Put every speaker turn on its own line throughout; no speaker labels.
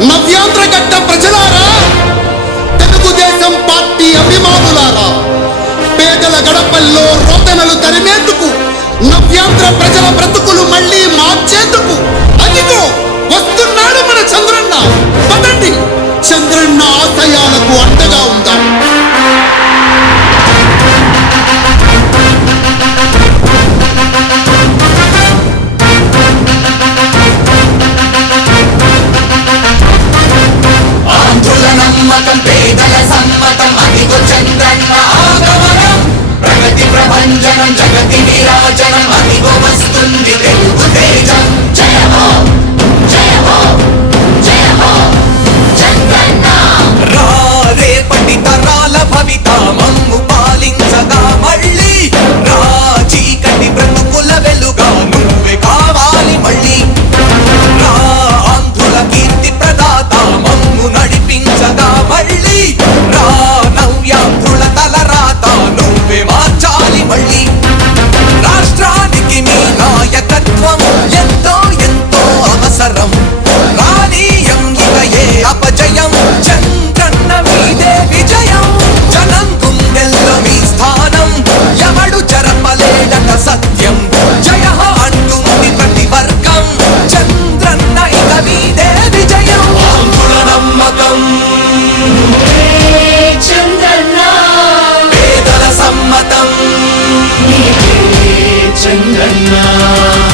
నవ్యాంధ్ర గడ్డ ప్రజలారా తెలుగుదేశం పార్టీ అభిమానులారా పేదల గడపల్లో రోదనలు తరిమేందుకు నవ్యాంధ్ర ప్రజల బ్రతుకులు
నిరంజనం జగతి విరాజనం అదిగో వస్తుంది తెలుగు తేజం జయ హో జయ హో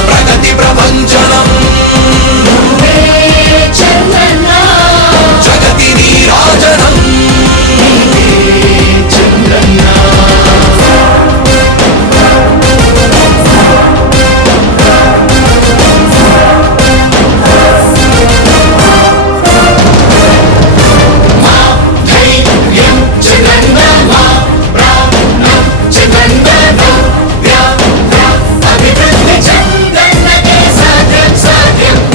ప్రగతి
ప్రపంచనం.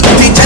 rutina.